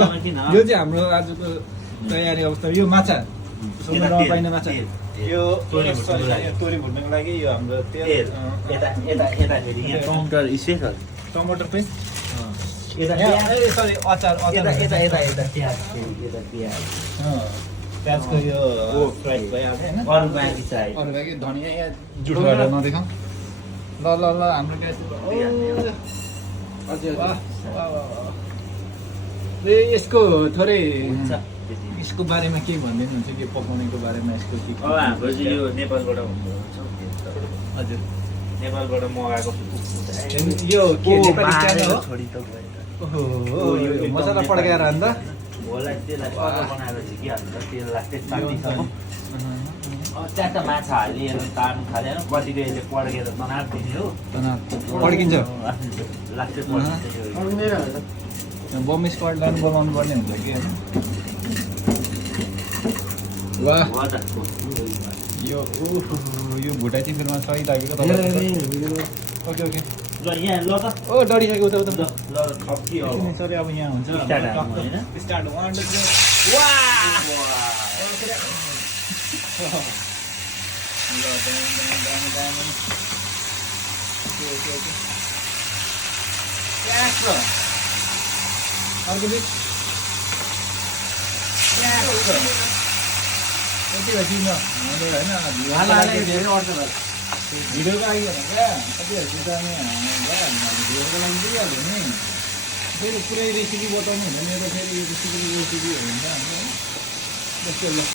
यो चाहिँ हाम्रो आजको तयारी अवस्था यो माछा समुद्रमा पाइने माछा यो तोरी भुट्नको लागि यो हाम्रो तेल टमाटर पेस्ट सरी अचार प्याजको यो फ्राई भइहाल्छ होइन अरू बाँकी धनियाँ यहाँ जुठो गरेर नदेखाउँ ल हाम्रो यसको थोरै यसको बारेमा के भनिदिनुहुन्छ कि पकाउनेको बारेमा यसको के हाम्रो चाहिँ यो नेपालबाट हजुर नेपालबाट मगाएको यो के नेपाली स्टाइल हो ओहो मसला पड्काएर अन्त होला त्यसलाई अदर बनाएर चाहिँ के हाल्छ तेल लाग्छ चाटीसम्म चारवटा माछा हालेर तार्नु थालेर कतिको यसले पड्केर तनाव दिने हो पड्किन्छ लाग्छ बम स्क्वाडलाई पनि बोलाउनु पर्ने हुन्छ कि होइन वाह यो भुटाइ चिकनमा सही लागेको ओके ल यहाँ ल त ओ डढिसक्यो उता ल थप्की अब सरी अब यहाँ हुन्छ स्टार्ट अर्को बिच कति भएपछि होइन भिडियोको लागि भने क्या कतिहरू चिताउने भिडियोको लागि दिइहाल्यो नि फेरि पुरै रेसिपी बताउनु हुँदैन मेरो फेरि रेसिपी हुन्छ